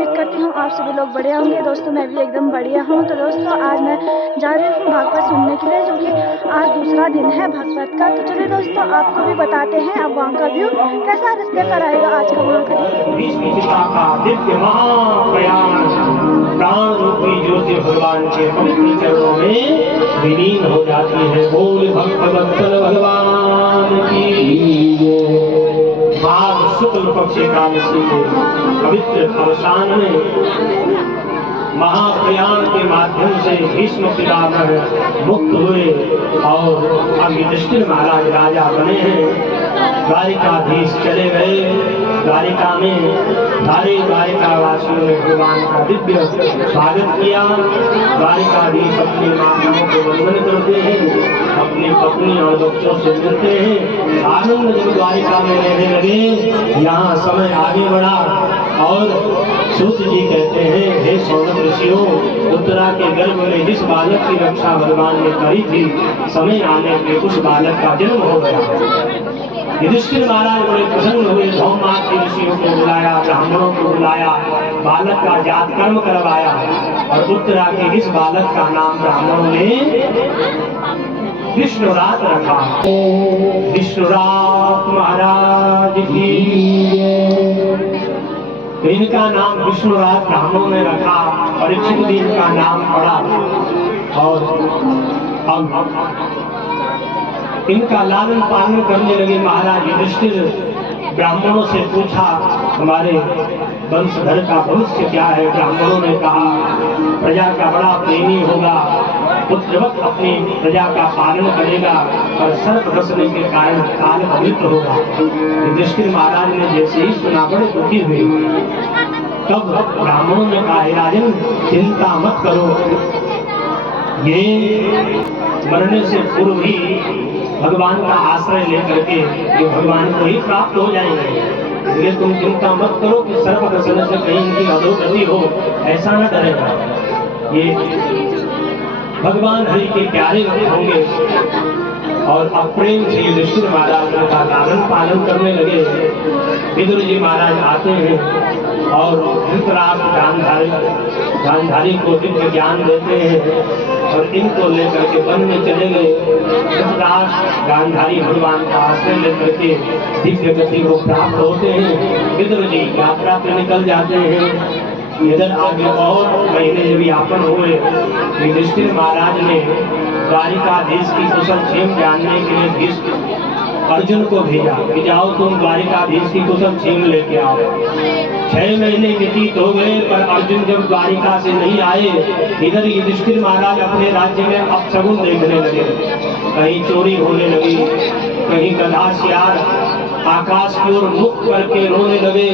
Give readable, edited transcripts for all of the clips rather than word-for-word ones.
उम्मीद करती हूँ आप सभी लोग बढ़िया होंगे। दोस्तों मैं भी एकदम बढ़िया हूँ। तो दोस्तों आज मैं जा रही हूँ भागवत सुनने के लिए, जो कि आज दूसरा दिन है भागवत का। तो चलिए दोस्तों आपको भी बताते हैं अब वहाँ का व्यू कैसा रहेगा आज का वहाँ का। दिव्य महाप्रयाण प्राण रूपी ज्योति भगवान के पवित्र चरणों में विलीन हो जाती है। बोल भक्तवत्सल भगवान की। माघ शुक्ल पक्ष एकादशी के पवित्र अवसान में महाप्रयाण के माध्यम से भीष्म पितामह मुक्त हुए और अब युधिष्ठिर महाराज राजा बने हैं। द्वारिकाधीश चले गए। द्वारिका में सारे द्वारिका वासियों ने भगवान का दिव्य स्वागत किया। द्वारिकाधीश अपने माताओं को वंदन करते हैं, अपनी पत्नी और बच्चों से मिलते हैं। आनंद जब द्वारिका में रहने लगे, यहाँ समय आगे बढ़ा और सूत जी कहते हैं, हे सौनक ऋषियों, उत्तरा के गर्भ में जिस बालक की रक्षा भगवान ने करी थी, समय आने पे उस बालक का जन्म हो गया। युधिष्ठिर महाराज बड़े प्रसन्न हुए। धौममात ऋषियों को बुलाया, ब्राह्मणों को बुलाया, बालक का जात कर्म करवाया और उत्तरा के इस बालक का नाम ब्राह्मणों ने विष्णुरात रखा। विष्णुरात महाराज की। तो इनका नाम विष्णुरात ब्राह्मणों ने रखा। परीक्षित भी इनका नाम पड़ा और इनका लालन पालन करने लगे। महाराज युधिष्ठिर ब्राह्मणों से पूछा, हमारे वंशधर का भविष्य क्या है? ब्राह्मणों ने कहा, प्रजा का बड़ा प्रेमी होगा, पुत्रवत अपनी प्रजा का पालन करेगा और सर्प रसने के कारण काल पवित्र होगा। युधिष्ठिर महाराज ने जैसे ही सुना बड़े दुखी हुए। तब ब्राह्मणों ने कहा, राजन चिंता मत करो, ये मरने से पूर्व ही भगवान का आश्रय लेकर के ये भगवान को ही प्राप्त हो जाएंगे। इसलिए तुम चिंता मत करो कि सर्प दर्शन से कहीं इनकी अधोगति हो, ऐसा न डरेगा। ये भगवान हरि के प्यारे होंगे। और अप्रेम से युधिष्ठिर महाराज का लालन पालन करने लगे। विदुर जी महाराज आते हैं और धृतराष्ट्र गांधारी को दिव्य ज्ञान देते हैं और इनको लेकर के वन में चले गए। धृतराष्ट्र गांधारी भगवान का आश्रय लेकर के दिव्य गति को प्राप्त होते हैं। विदुर जी यात्रा पे निकल जाते हैं। इधर आगे और महीने जब यापन हुए, युधिष्ठिर महाराज ने द्वारिकाधीश की कुशल क्षेम जानने के लिए अर्जुन को भेजा कि जाओ तुम द्वारिकाधीश की कुशल क्षेम लेके आओ। 6 महीने व्यतीत हो गए पर अर्जुन जब द्वारिका से नहीं आए, इधर युधिष्ठिर महाराज अपने राज्य में अपशगुन देखने लगे। कहीं चोरी होने लगी, कहीं गधा सियार आकाश की ओर मुख करके रोने लगे।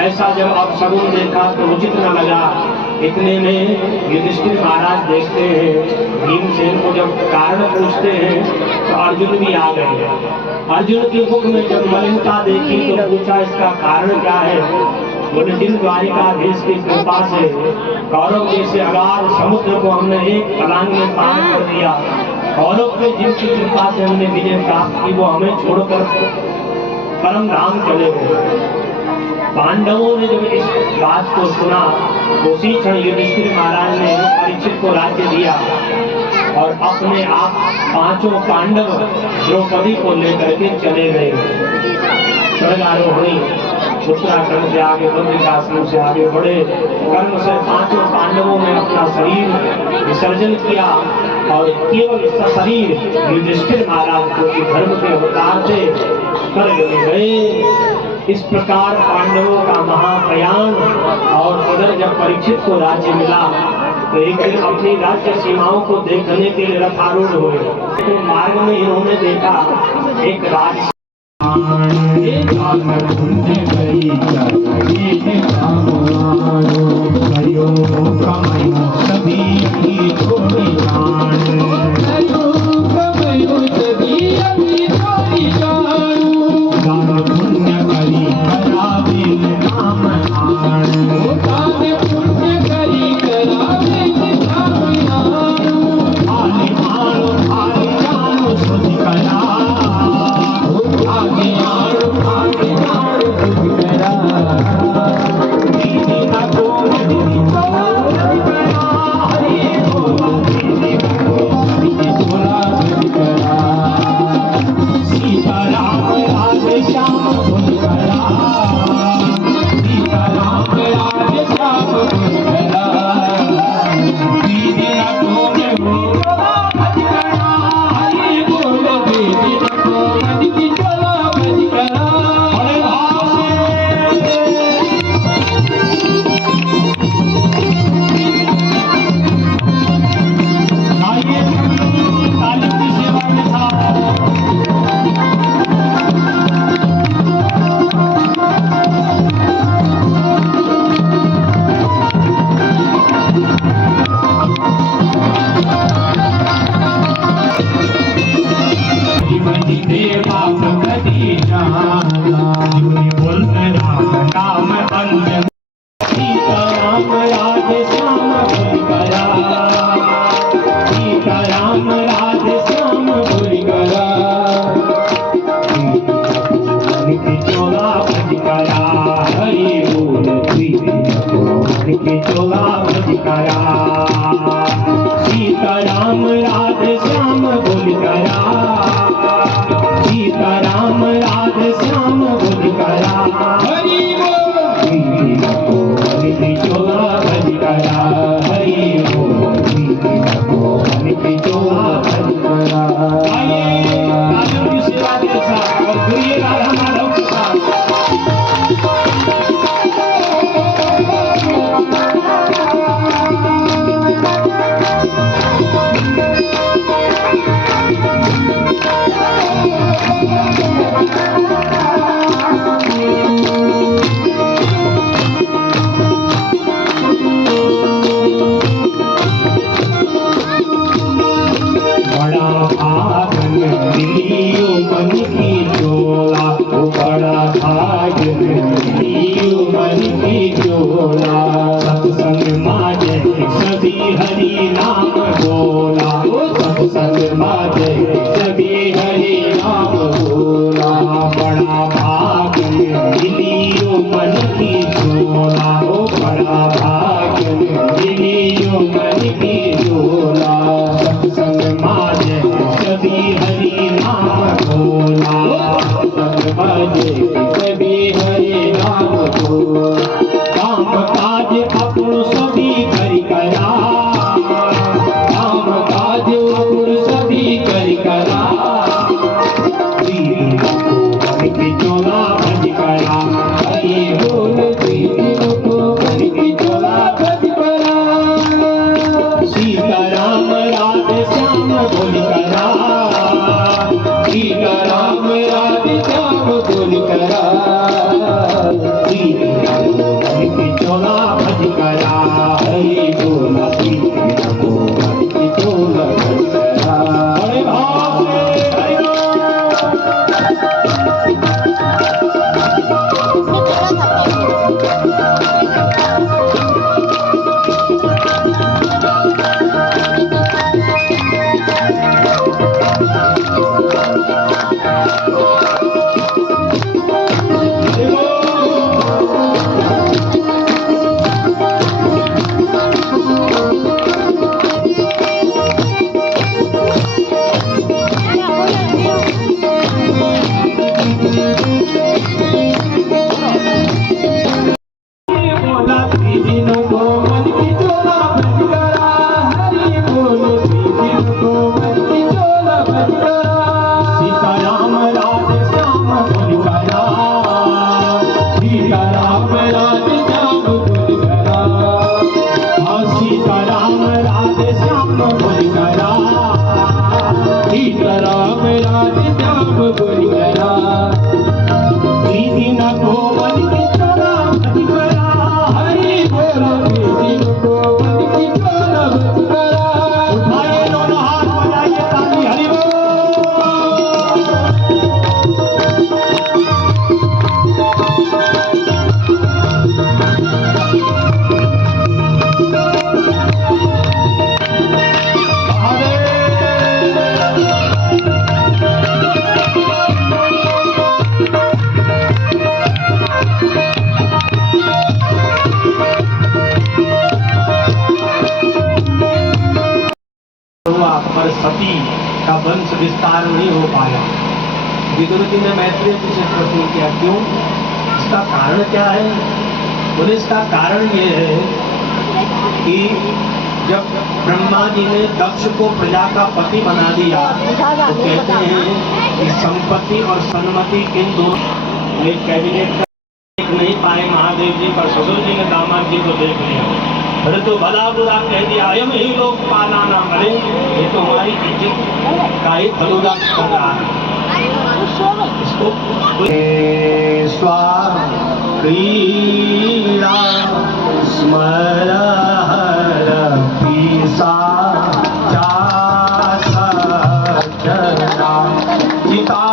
ऐसा जब अपशगुन देखा तो उचित न लगा। इतने में युधिष्ठिर महाराज देखते हैं, भीमसेन को जब कारण पूछते हैं तो अर्जुन भी आ गए। अर्जुन के मुख में जब मलिनता देखी तो पूछा, इसका कारण क्या है? बोले, जिन द्वारिकाधीश की कृपा से कौरव जैसे अगाध समुद्र को हमने एक पलांग में पार कर दिया, कौरव में जिनकी कृपा से हमने विजय प्राप्त की, वो हमें छोड़कर परम धाम चले गए। पांडवों ने जब इस बात को सुना, उसी क्षण युधिष्ठिर महाराज ने परीक्षित को राज्य दिया और अपने आप 5 पांडव द्रौपदी को लेकर के चले गए। स्वर्गारोहणी उत्तराखंड से आगे, बद्रिकाश्रम से आगे बढ़े। कर्म से 5 पांडवों ने अपना शरीर विसर्जन किया और केवल शरीर युधिष्ठिर महाराज को धर्म के अवतार से स्वर्ग में गए। इस प्रकार पांडवों का महाप्रयाण। और उधर जब परीक्षित को राज्य मिला तो एक दिन अपनी राज्य सीमाओं को देखने के लिए रथारूढ़ हुए। तो मार्ग में इन्होंने देखा एक राज सीताराम राधे श्याम बोली करा की चोला भज करा हरि बोल की चोला भज करा सीताराम राधे श्याम बोली करा सीताराम राधे श्याम बोली करा हरि बोल की चोला भज करा हरि बोल की चोला भज करा। आइए राजू की सेवा के साथ और गुरिये राधा माधव के साथ सत्संग माजे सभी हरि नाम बोला सत्संग माजे सभी हरि नाम बोला बड़ा भाग मिलियो मन की झोला बड़ा भाग मिलियो मन की झोला सत्संग माजे सभी हरि नाम बोला सत्संग माजे सभी हरि नाम बोला काम काज अपन सभी करि करा काम काज अपन सभी करि करा की चोला भज करा हरि बोल की चोला भज करा सीताराम राधे श्याम बोल करा सीताराम राधे श्याम बोल करा की चोला भज करा हरि बोल की चोला भज करा बड़े भाव से हरि पर सती का वंश विस्तार नहीं हो पाया। विदुरजी ने मैत्रेय जी से प्रश्न किया, क्यों? इसका कारण क्या है? बोले इसका कारण ये है कि जब ब्रह्मा जी ने दक्ष को प्रजा का पति बना दिया तो कहते हैं कि संपत्ति और सन्मति इन दोनों एक कैबिनेट नहीं पाए महादेव जी, पर ससुर जी ने दामाद जी को देख लिया। अरे तो भला बुरा कह दिया, यम ही लोग पाला ना मरे, ये तो हमारी इज्जत का ही फलूदा कर रहा है। इसको स्वाक्रीड़ा स्मर हर पीसा चिता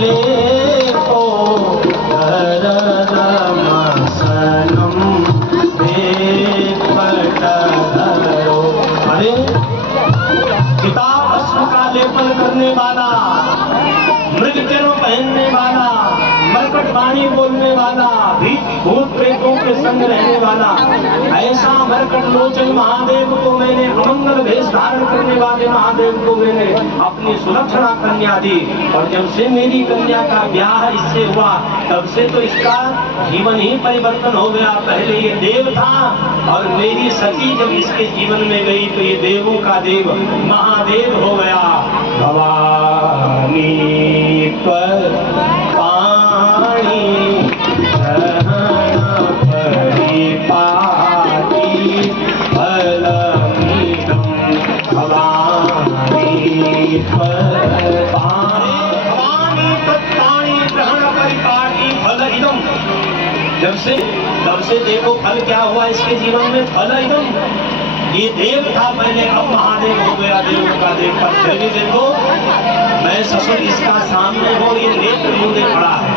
ले सनम करने वाला, मृग चर्म पहनने वाला, मरकट वाणी बोलने वाला, भूत प्रेतों के संग रहने वाला, ऐसा मरकट लोचन महादेव को मैंने, अमंगल भेष धारण करने वाले महादेव को मैंने अपनी सुलक्षणा कन्या दी। और जब से मेरी कन्या का ब्याह इससे हुआ तब से तो इसका जीवन ही परिवर्तन हो गया। पहले ये देव था और मेरी सती जब इसके जीवन में गई तो ये देवों का देव महादेव हो गया। भवानी पर पानी परिपाटी फलमीदं, भवानी पर भवानी तत्पाणी ग्रहण परिपाटी फलइदं। तब से देखो फल क्या हुआ इसके जीवन में, फलइदं। ये देव था पहले, अब महादेव हो गया, देव का देव। पर फिर भी देखो मैं ससुर इसका सामने हो, ये नेत्र मुंदे खड़ा है।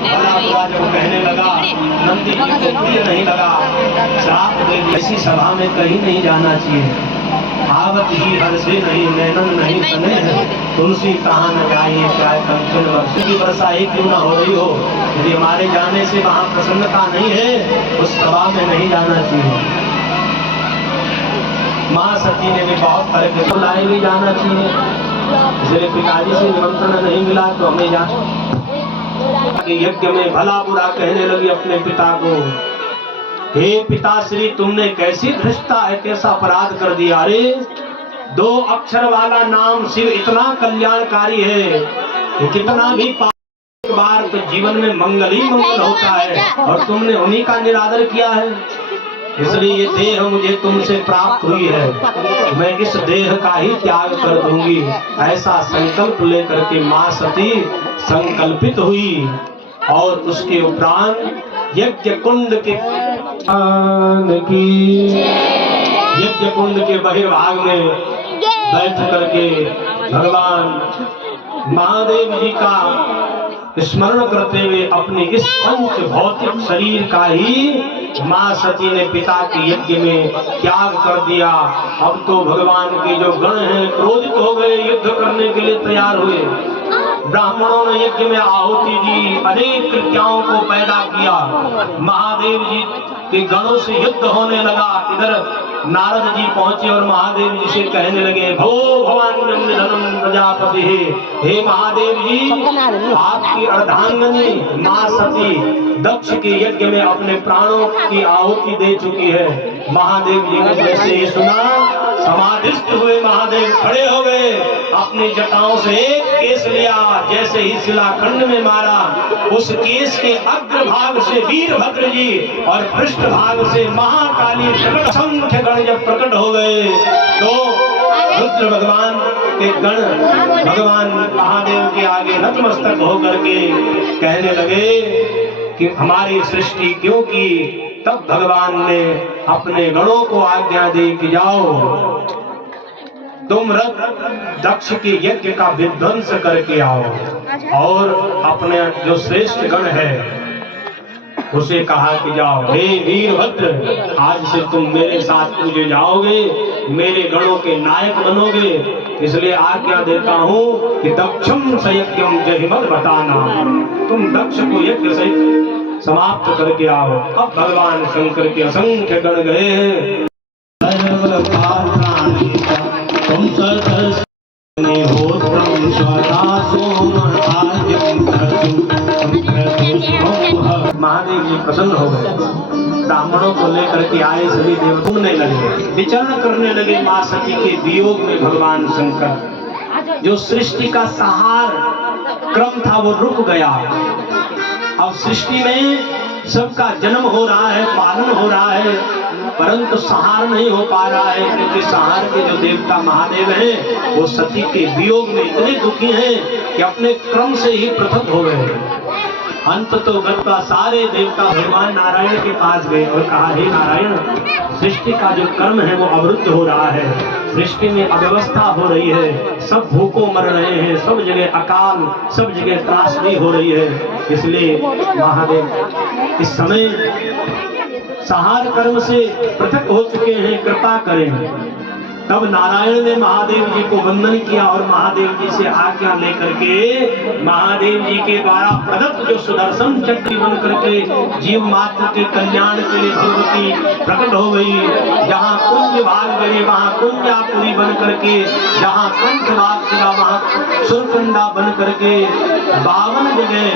बड़ा बुरा जो कहने लगा, नंदी जी को प्रिय नहीं लगा, श्राप दे। ऐसी सभा में कहीं नहीं जाना चाहिए। आवत ही हर से नहीं, नैनन नहीं सने हैं, तुलसी कहाँ न जाइए, चाहे कंचन वर्ष की वर्षा ही क्यों न हो रही हो, यदि हमारे जाने से वहाँ प्रसन्नता नहीं है उस सभा में नहीं जाना चाहिए। माँ सती ने भी बहुत फर्क लाए भी जाना चाहिए, इसलिए पिताजी से निमंत्रण नहीं मिला तो हमें जाना। यज्ञ में भला बुरा कहने लगी अपने पिता को, हे पिताश्री तुमने कैसी धृष्टता है, कैसा अपराध कर दिया। अरे 2 अक्षर वाला नाम शिव इतना कल्याणकारी है कि कितना भी एक बार तो जीवन में मंगल ही मंगल होता है, और तुमने उन्हीं का निरादर किया है। इसलिए ये देह मुझे तुमसे प्राप्त हुई है, मैं इस देह का ही त्याग कर दूंगी। ऐसा संकल्प लेकर के माँ सती संकल्पित हुई और उसके उपरांत यज्ञ कुंड के यज्ञ कुंड के बहिर्भाग में बैठ करके भगवान महादेव जी का स्मरण करते हुए अपने इस पंच भौतिक शरीर का ही माँ सती ने पिता के यज्ञ में त्याग कर दिया। अब तो भगवान के जो गण हैं क्रोधित हो गए, युद्ध करने के लिए तैयार हुए। ब्राह्मणों ने यज्ञ में आहुति दी, अनेक कृत्याओं को पैदा किया। महादेव जी के गणों से युद्ध होने लगा। इधर नारद जी पहुंचे और महादेव जी से कहने लगे, भो भवान धनम प्रजापति, हे महादेव जी आपकी अर्धांगनी माँ सती दक्ष के यज्ञ में अपने प्राणों की आहुति दे चुकी है। महादेव जी ने जैसे ही सुना समाधिस्थ हुए, महादेव खड़े हो गए, अपनी जटाओं से एक केस लिया, जैसे ही शिलाखंड में मारा, उस केस के अग्रभाग से वीरभद्र जी और पृष्ठ भाग से महाकाली प्रकट, असंख्य गण जब प्रकट हो गए तो रुद्र भगवान के गण भगवान महादेव के आगे नतमस्तक होकर के कहने लगे कि हमारी सृष्टि क्यों की। तब भगवान ने अपने गणों को आज्ञा दी कि जाओ तुम दक्ष के यज्ञ का विध्वंस करके आओ, और अपने जो श्रेष्ठ गण है उसे कहा कि जाओ, हे वीरभद्र आज से तुम मेरे साथ पूजे जाओगे, मेरे गणों के नायक बनोगे। इसलिए आज्ञा देता हूँ कि दक्षम सयज्ञम जहिमल बताना, तुम दक्ष को यज्ञ से समाप्त करके आओ। अब भगवान शंकर के असंख्य गण गए हैं। तुम महादेव जी प्रसन्न हो गए, ब्राह्मणों को लेकर के आए, सभी देव घूमने लगे, विचरण करने लगे माँ सती के वियोग में। भगवान शंकर जो सृष्टि का सहार क्रम था वो रुक गया। अब सृष्टि में सबका जन्म हो रहा है, पालन हो रहा है, परंतु सहार नहीं हो पा रहा है, क्योंकि सहार के जो देवता महादेव हैं वो सती के वियोग में इतने दुखी हैं कि अपने क्रम से ही पृथक हो गए। अंत तो गत्वा सारे देवता भगवान नारायण के पास गए और कहा, हे नारायण सृष्टि का जो कर्म है वो अवरुद्ध हो रहा है, सृष्टि में अव्यवस्था हो रही है, सब भूखों मर रहे हैं, सब जगह अकाल, सब जगह त्रासदी हो रही है। इसलिए महादेव इस समय सहार कर्म से पृथक हो चुके हैं, कृपा करें। तब नारायण ने महादेव जी को वंदन किया और महादेव जी से आज्ञा लेकर के महादेव जी के द्वारा प्रदत्त जो सुदर्शन चक्र बन करके जीव मात्र के कल्याण के लिए भगवती प्रकट हो गई। जहाँ कुंज भाग गए वहाँ कुंजापुरी बन करके, जहाँ कंठ भाग गया वहाँ सुरकंडा बन करके 52 जगह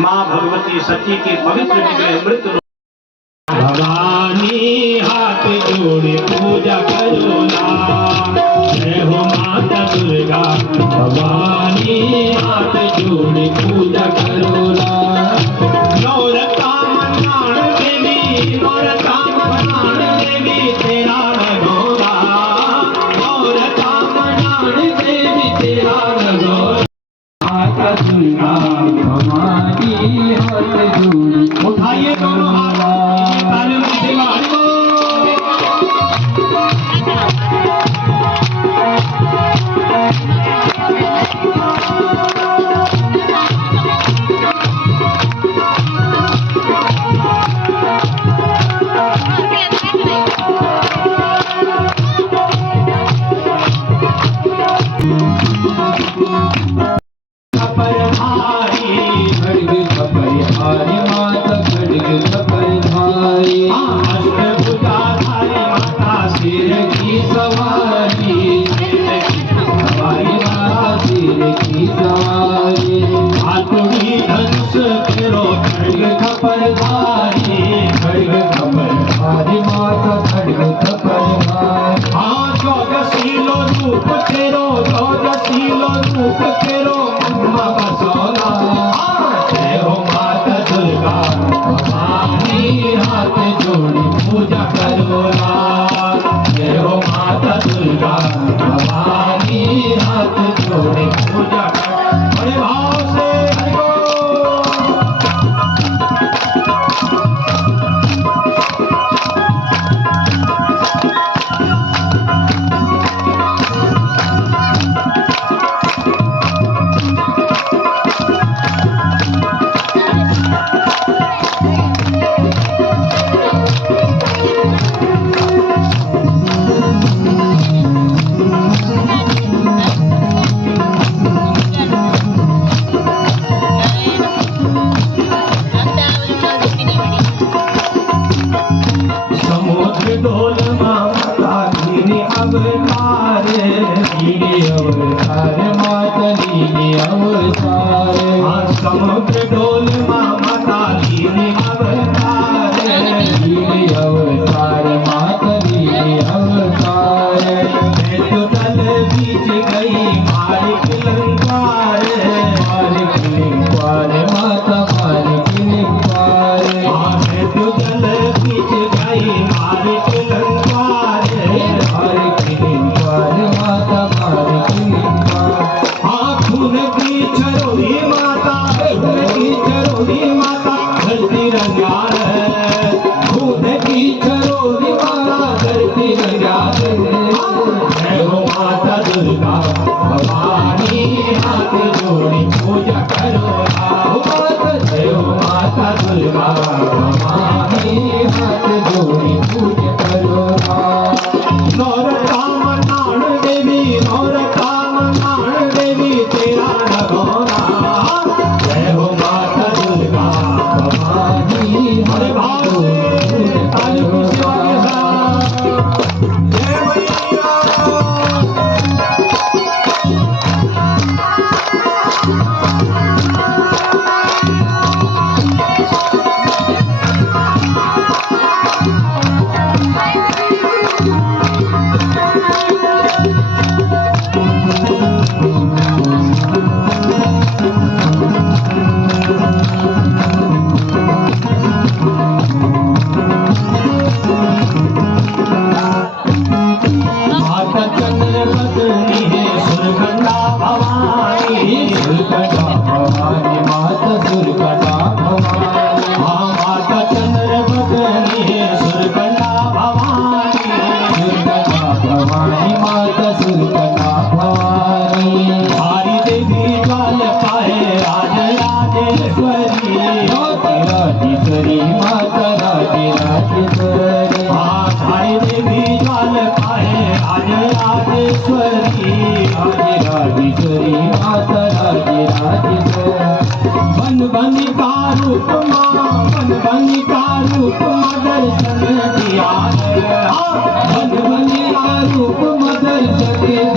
माँ भगवती सती के पवित्र जगह मृत भवानी हाथ जोड़े पूजा करो ना, जय हो माता दुर्गा। भवानी हाथ जोड़े पूजा करो ना। नौरता मनाण देवी, नौरता मनाण देवी तेरा नगोरा, नौरता मनाण देवी तेरा नगोरा। माता दुर्गा भवानी हाथ जोड़े, उठाइए दोनों हाथ, तालियों की सेवा हरिओम। समुद्र डोल माता लीने अवतार, लीने अवतार माता लीने अवतार। मैं तो तल बीच गई मार किलंकार, मार किलंकार माता मार किलंकार। मैं तो तल बीच गई मार किलंकार, मार किलंकार माता मार किलंकार। खून की चरोरी माता, खून की चरोरी माता धरती रंगार, खून की चरोरी माता धरती रंगार। जय हो माता दुर्गा भवानी हाथ जोड़ी पूजा करो माता, जय हो माता दुर्गा भवानी हाथ जोड़ी पूजा करो। नौरता मनाण देवी, नौरता मनाण देवी तेरा नगोरा, जय हो माता दुर्गा भवानी। हरे भाव से तालियों की सेवा के साथ जय मैया। माता राजेश्वरी, राजेश्वरी माता राजेश्वरी बन बन का रूप माँ बन बन का रूप माँ दर्शन दिया है बन बन का रूप माँ दर्शन